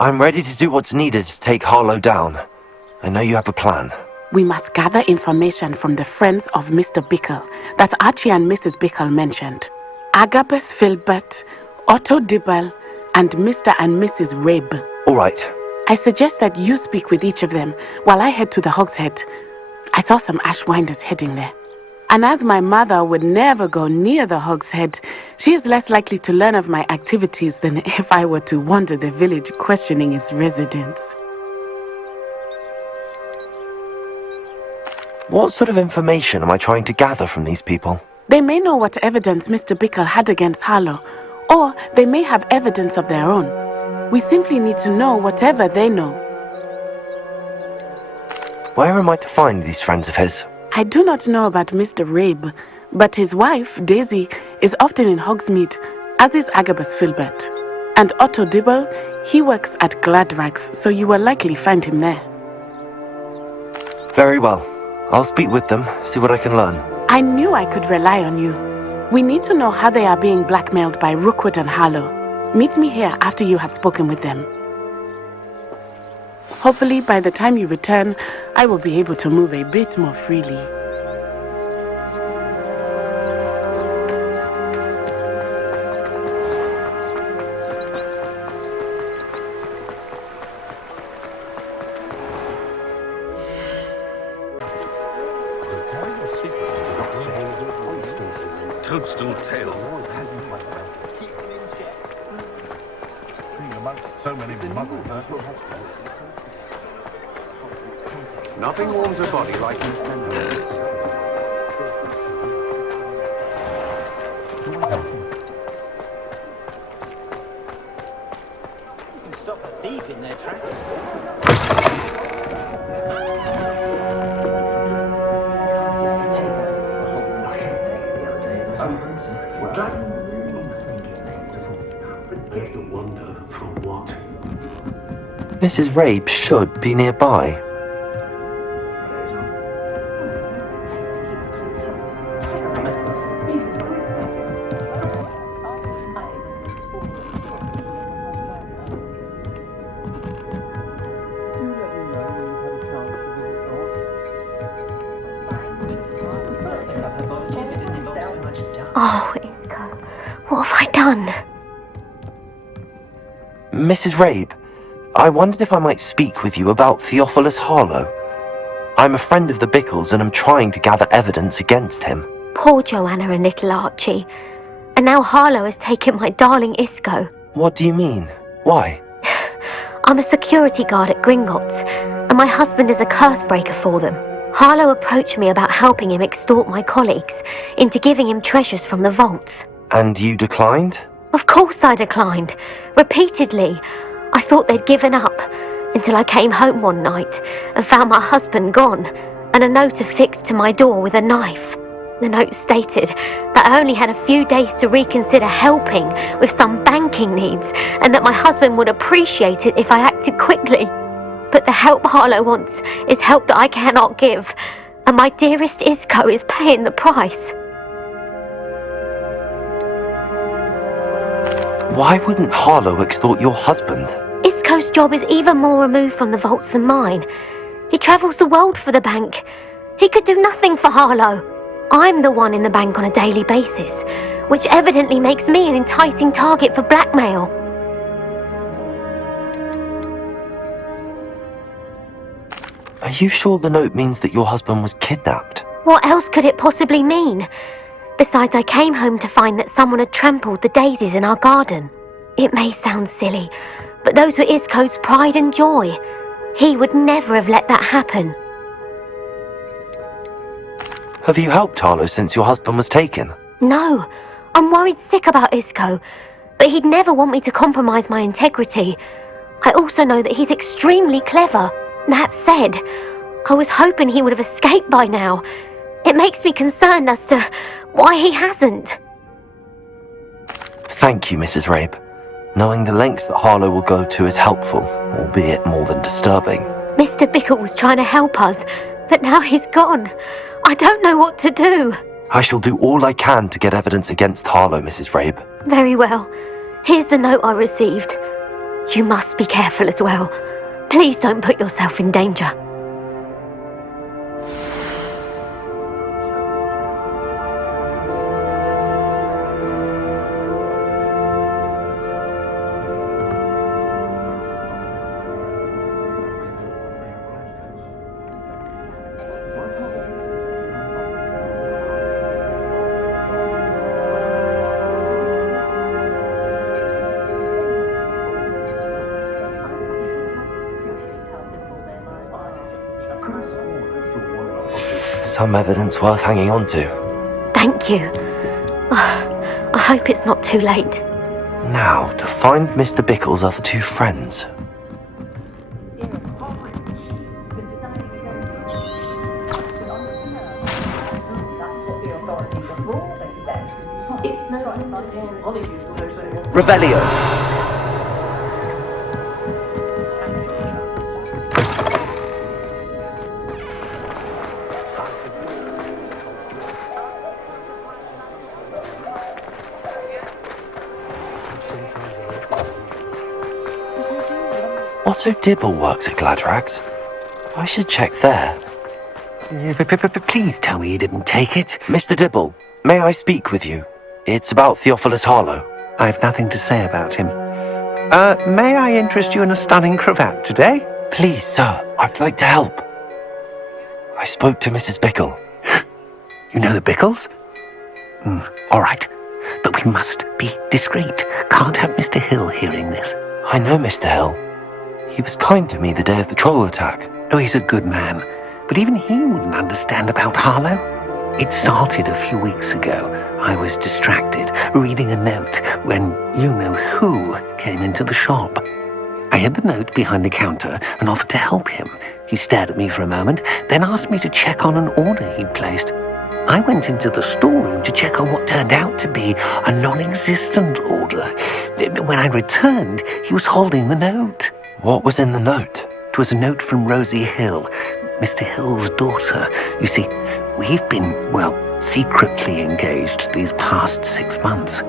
I'm ready to do what's needed to take Harlow down. I know you have a plan. We must gather information from the friends of Mr. Bickle that Archie and Mrs. Bickle mentioned. Agabus Filbert, Otto Dibble, and Mr. and Mrs. Rabe. All right. I suggest that you speak with each of them while I head to the Hogshead. I saw some Ashwinders heading there. And as my mother would never go near the Hogshead, she is less likely to learn of my activities than if I were to wander the village questioning its residents. What sort of information am I trying to gather from these people? They may know what evidence Mr. Bickle had against Harlow, or they may have evidence of their own. We simply need to know whatever they know. Where am I to find these friends of his? I do not know about Mr. Rabe, but his wife, Daisy, is often in Hogsmeade, as is Agabus Filbert. And Otto Dibble, he works at Gladrags, so you will likely find him there. Very well. I'll speak with them, see what I can learn. I knew I could rely on you. We need to know how they are being blackmailed by Rookwood and Harlow. Meet me here after you have spoken with them. Hopefully, by the time you return, I will be able to move a bit more freely. Toadstool tail. Amongst so many muggles. Nothing warms a body like Stop a thief in their tracks. Mrs. Rabe should be nearby. Oh, Isco, what have I done? Mrs. Rabe, I wondered if I might speak with you about Theophilus Harlow. I'm a friend of the Bickles and I'm trying to gather evidence against him. Poor Joanna and little Archie. And now Harlow has taken my darling Isco. What do you mean? Why? I'm a security guard at Gringotts, and my husband is a curse breaker for them. Harlow approached me about helping him extort my colleagues into giving him treasures from the vaults. And you declined? Of course I declined. Repeatedly. I thought they'd given up, until I came home one night and found my husband gone, and a note affixed to my door with a knife. The note stated that I only had a few days to reconsider helping with some banking needs, and that my husband would appreciate it if I acted quickly. But the help Harlow wants is help that I cannot give, and my dearest Isco is paying the price. Why wouldn't Harlow extort your husband? Isco's job is even more removed from the vaults than mine. He travels the world for the bank. He could do nothing for Harlow. I'm the one in the bank on a daily basis, which evidently makes me an enticing target for blackmail. Are you sure the note means that your husband was kidnapped? What else could it possibly mean? Besides, I came home to find that someone had trampled the daisies in our garden. It may sound silly, but those were Isco's pride and joy. He would never have let that happen. Have you helped Harlow since your husband was taken? No, I'm worried sick about Isco, but he'd never want me to compromise my integrity. I also know that he's extremely clever. That said, I was hoping he would have escaped by now. It makes me concerned as to why he hasn't. Thank you, Mrs. Rabe. Knowing the lengths that Harlow will go to is helpful, albeit more than disturbing. Mr. Bickle was trying to help us, but now he's gone. I don't know what to do. I shall do all I can to get evidence against Harlow, Mrs. Rabe. Very well. Here's the note I received. You must be careful as well. Please don't put yourself in danger. Some evidence worth hanging on to. Thank you. I hope it's not too late. Now, to find Mr. Bickle's other two friends. Revelio. Otto Dibble works at Gladrags. I should check there. Please tell me you didn't take it. Mr. Dibble, may I speak with you? It's about Theophilus Harlow. I've nothing to say about him. May I interest you in a stunning cravat today? Please, sir, I'd like to help. I spoke to Mrs. Bickle. You know the Bickles? All right. But we must be discreet. Can't have Mr. Hill hearing this. I know Mr. Hill. He was kind to me the day of the troll attack. Oh, he's a good man. But even he wouldn't understand about Harlow. It started a few weeks ago. I was distracted, reading a note, when you-know-who came into the shop. I hid the note behind the counter and offered to help him. He stared at me for a moment, then asked me to check on an order he'd placed. I went into the storeroom to check on what turned out to be a non-existent order. When I returned, he was holding the note. What was in the note? It was a note from Rosie Hill, Mr. Hill's daughter. You see, we've been, secretly engaged these past 6 months.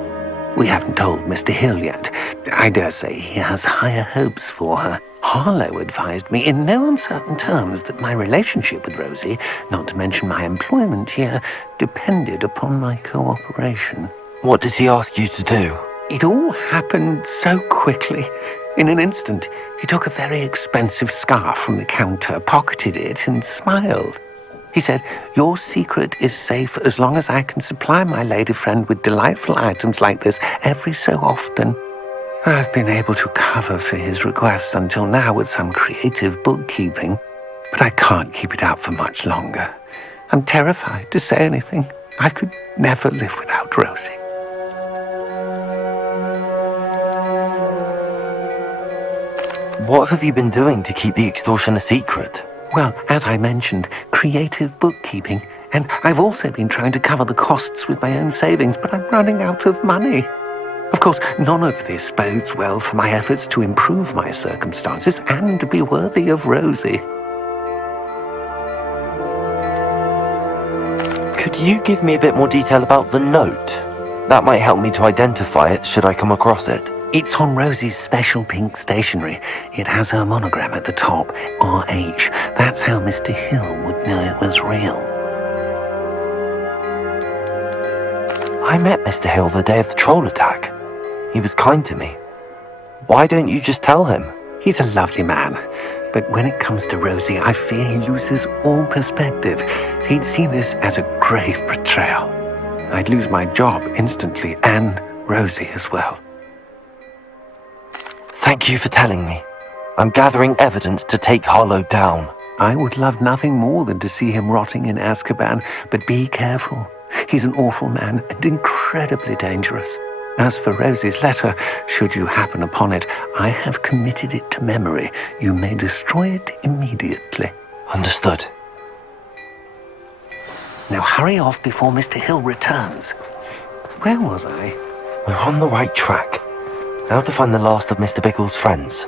We haven't told Mr. Hill yet. I dare say he has higher hopes for her. Harlow advised me in no uncertain terms that my relationship with Rosie, not to mention my employment here, depended upon my cooperation. What did he ask you to do? It all happened so quickly. In an instant, he took a very expensive scarf from the counter, pocketed it, and smiled. He said, "Your secret is safe as long as I can supply my lady friend with delightful items like this every so often." I've been able to cover for his requests until now with some creative bookkeeping, but I can't keep it up for much longer. I'm terrified to say anything. I could never live without Rosie. What have you been doing to keep the extortion a secret? Well, as I mentioned, creative bookkeeping. And I've also been trying to cover the costs with my own savings, but I'm running out of money. Of course, none of this bodes well for my efforts to improve my circumstances and be worthy of Rosie. Could you give me a bit more detail about the note? That might help me to identify it should I come across it. It's on Rosie's special pink stationery. It has her monogram at the top, RH. That's how Mr. Hill would know it was real. I met Mr. Hill the day of the troll attack. He was kind to me. Why don't you just tell him? He's a lovely man, but when it comes to Rosie, I fear he loses all perspective. He'd see this as a grave betrayal. I'd lose my job instantly, and Rosie as well. Thank you for telling me. I'm gathering evidence to take Harlow down. I would love nothing more than to see him rotting in Azkaban, but be careful. He's an awful man and incredibly dangerous. As for Rosie's letter, should you happen upon it, I have committed it to memory. You may destroy it immediately. Understood. Now hurry off before Mr. Hill returns. Where was I? We're on the right track. Now to find the last of Mr. Bickle's friends.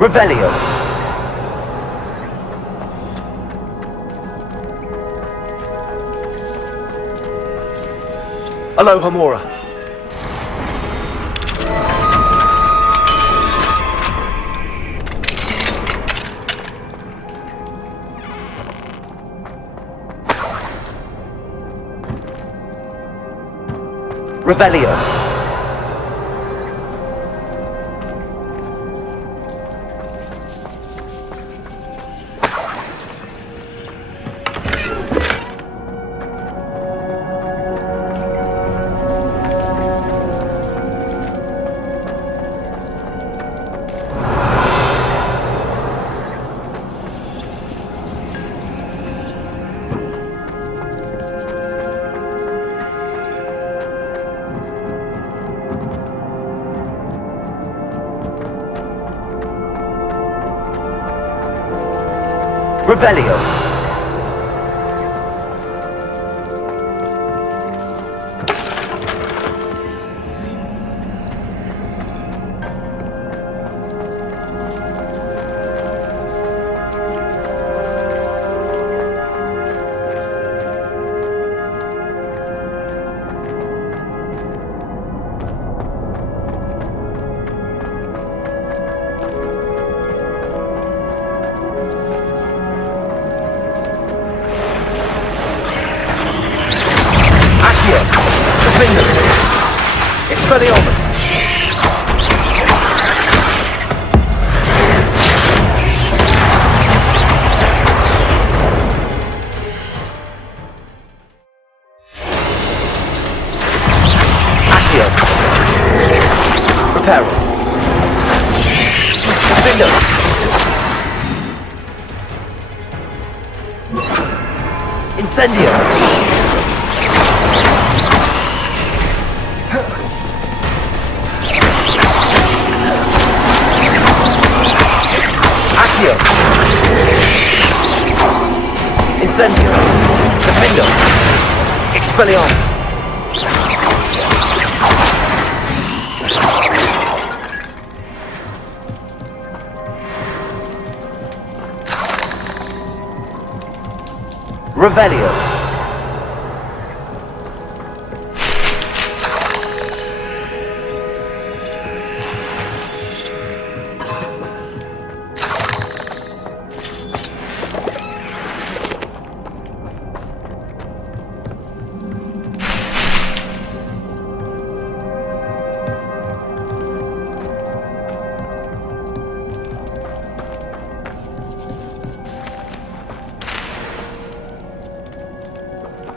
Revelio. Aloha Mora. Revelio. Revelio. Expelliarmus! Accio! Reparo! Defendo! Incendio! Incendio! Defendo! Expelliarmus! Revelio!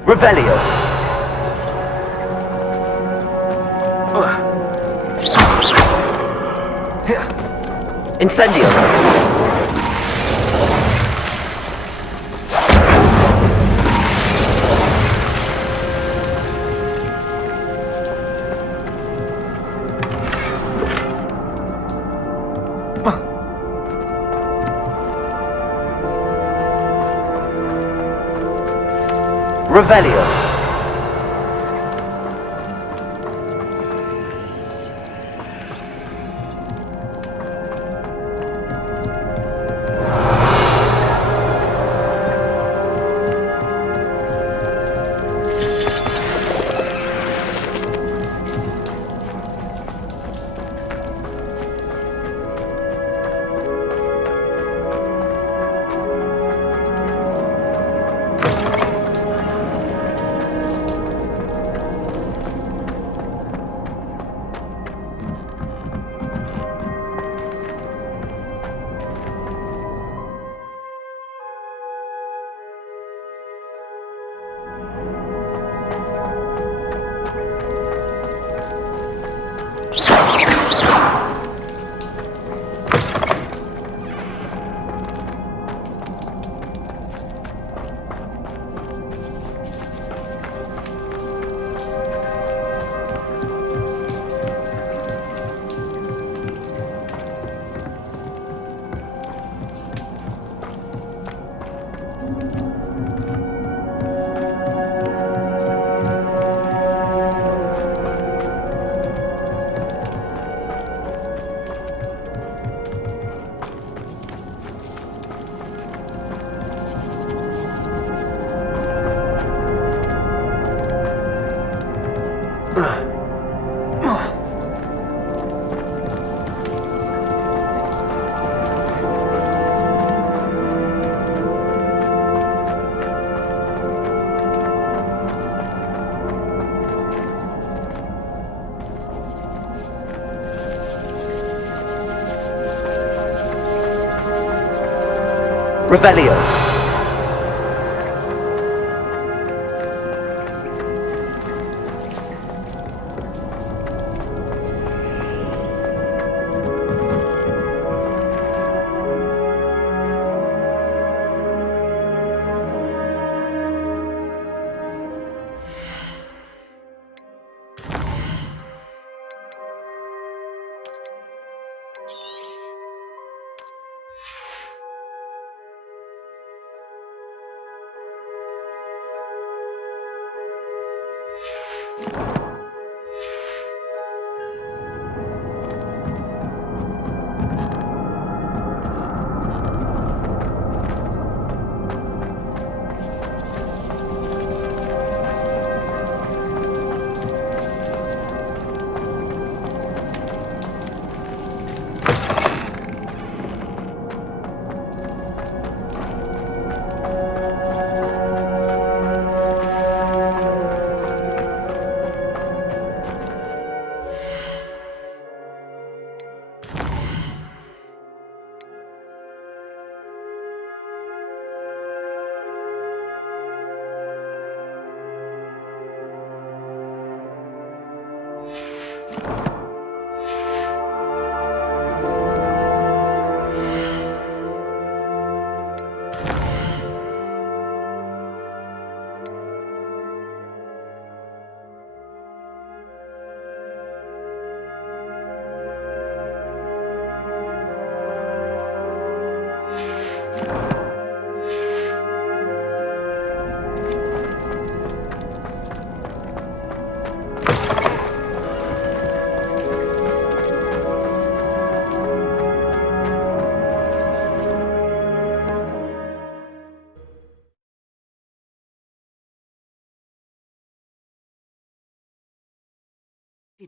Revelio! Incendio! Revelio! Revelio.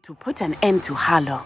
To put an end to Harlow.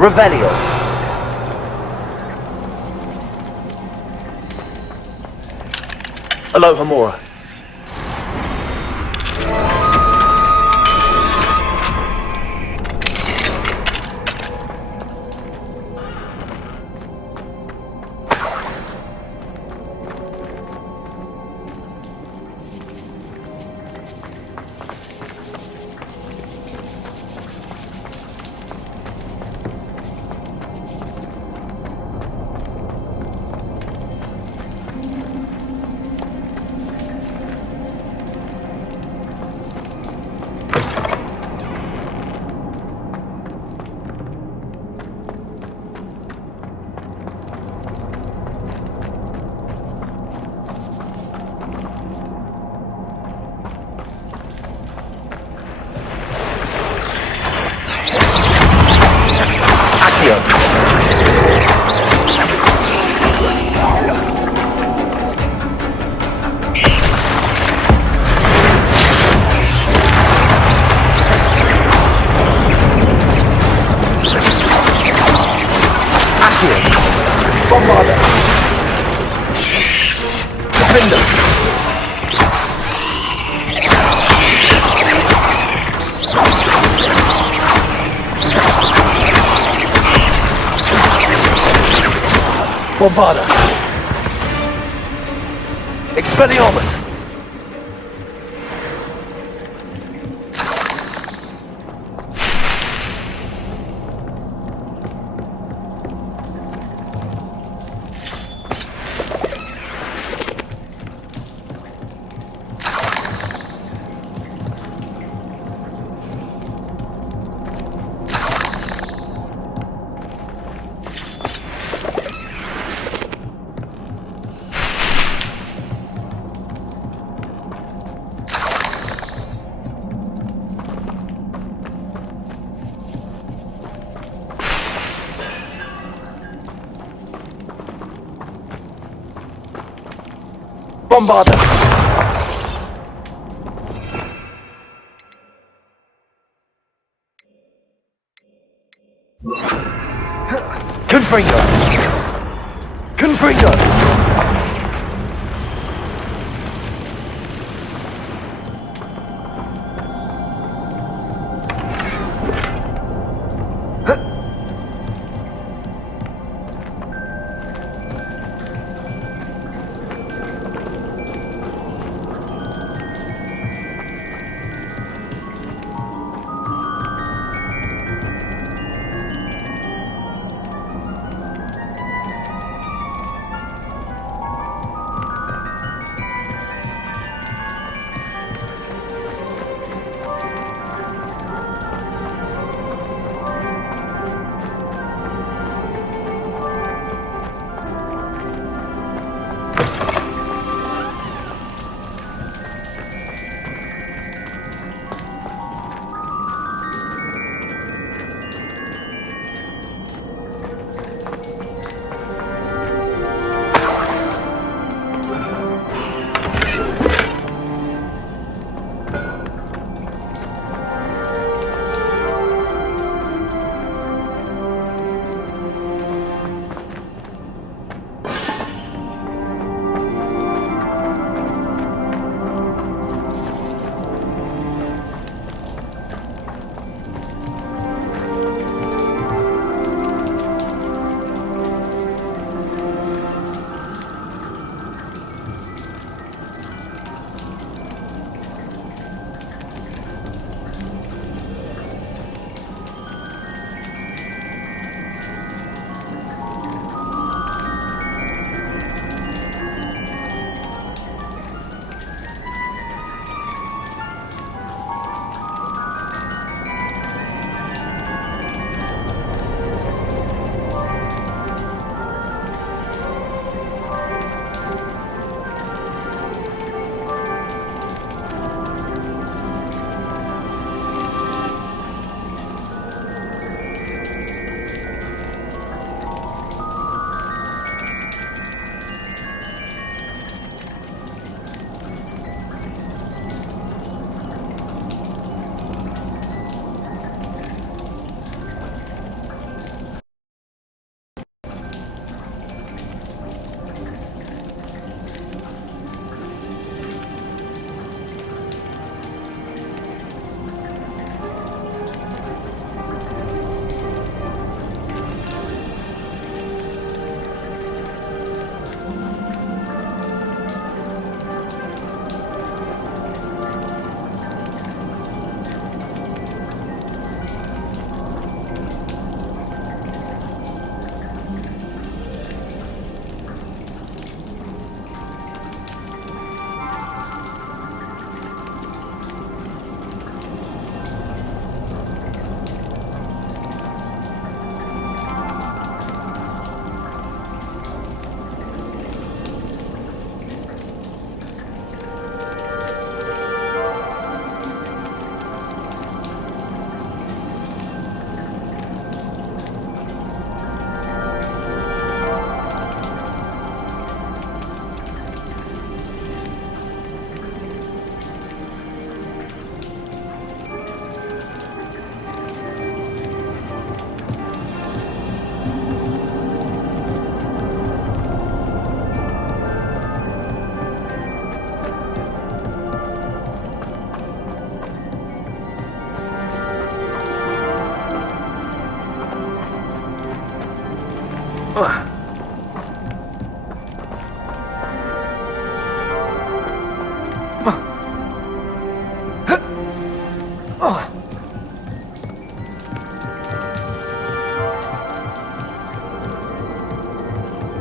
Revelio. Aloha Mora. here. Bombarder. Defender. Bombarder. Expelliarmus. Bombarder. Confringo. Confringo.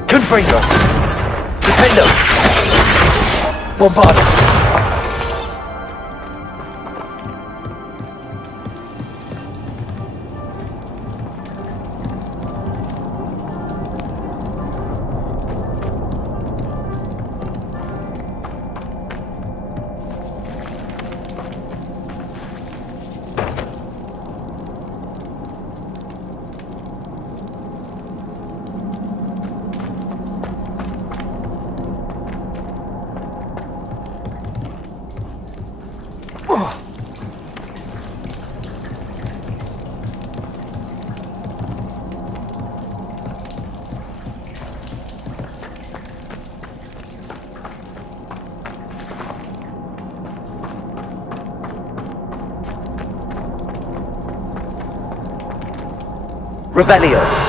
Confringo! Defendo! Bombardo! Revelio.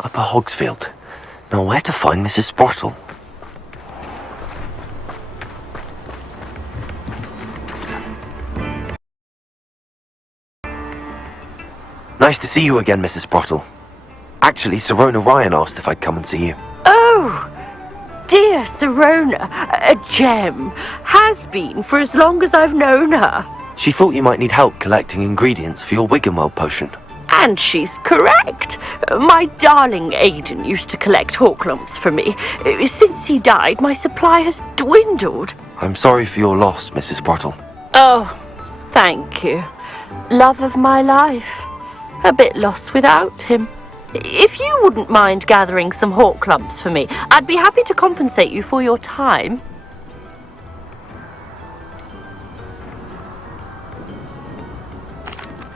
Upper Hogsfield. Now where to find Mrs. Sprottle? Nice to see you again, Mrs. Sprottle. Actually, Sirona Ryan asked if I'd come and see you. Oh, dear Sirona, a gem. Has been for as long as I've known her. She thought you might need help collecting ingredients for your Wiggenweld potion. And she's correct. My darling Aidan used to collect hawklumps for me. Since he died, my supply has dwindled. I'm sorry for your loss, Mrs. Sprottle. Oh, thank you. Love of my life. A bit lost without him. If you wouldn't mind gathering some hawklumps for me, I'd be happy to compensate you for your time.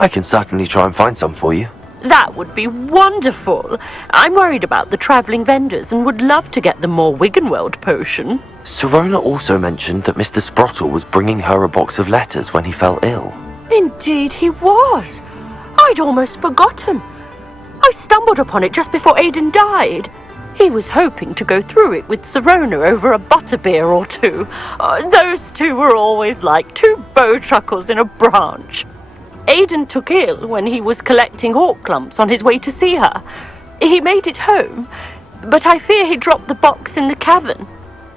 I can certainly try and find some for you. That would be wonderful. I'm worried about the travelling vendors and would love to get them more Wiggenweld potion. Sirona also mentioned that Mr. Sprottle was bringing her a box of letters when he fell ill. Indeed he was. I'd almost forgotten. I stumbled upon it just before Aidan died. He was hoping to go through it with Sirona over a butterbeer or two. Those two were always like two bowtruckles in a branch. Aidan took ill when he was collecting hawk clumps on his way to see her. He made it home, but I fear he dropped the box in the cavern.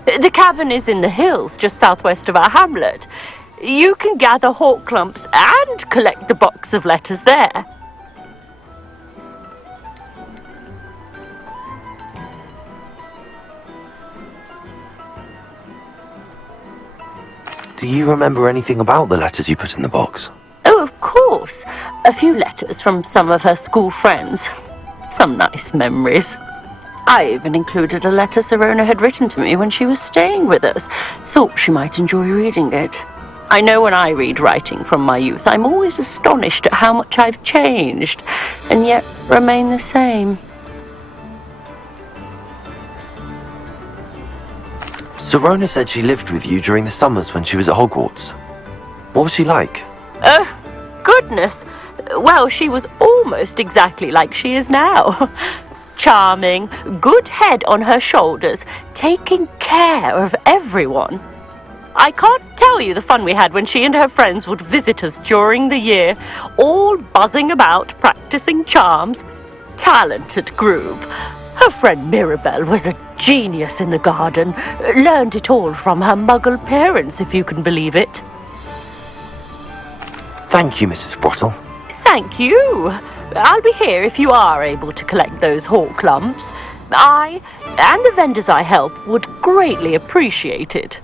The cavern is in the hills just southwest of our hamlet. You can gather hawk clumps and collect the box of letters there. Do you remember anything about the letters you put in the box? Oh, of course. A few letters from some of her school friends. Some nice memories. I even included a letter Sirona had written to me when she was staying with us. Thought she might enjoy reading it. I know when I read writing from my youth, I'm always astonished at how much I've changed, and yet remain the same. Sirona said she lived with you during the summers when she was at Hogwarts. What was she like? Oh, goodness. Well, she was almost exactly like she is now. Charming, good head on her shoulders, taking care of everyone. I can't tell you the fun we had when she and her friends would visit us during the year, all buzzing about, practicing charms. Talented group. Her friend Mirabelle was a genius in the garden. Learned it all from her muggle parents, if you can believe it. Thank you, Mrs. Sprottle. Thank you. I'll be here if you are able to collect those hawk lumps. I, and the vendors I help, would greatly appreciate it.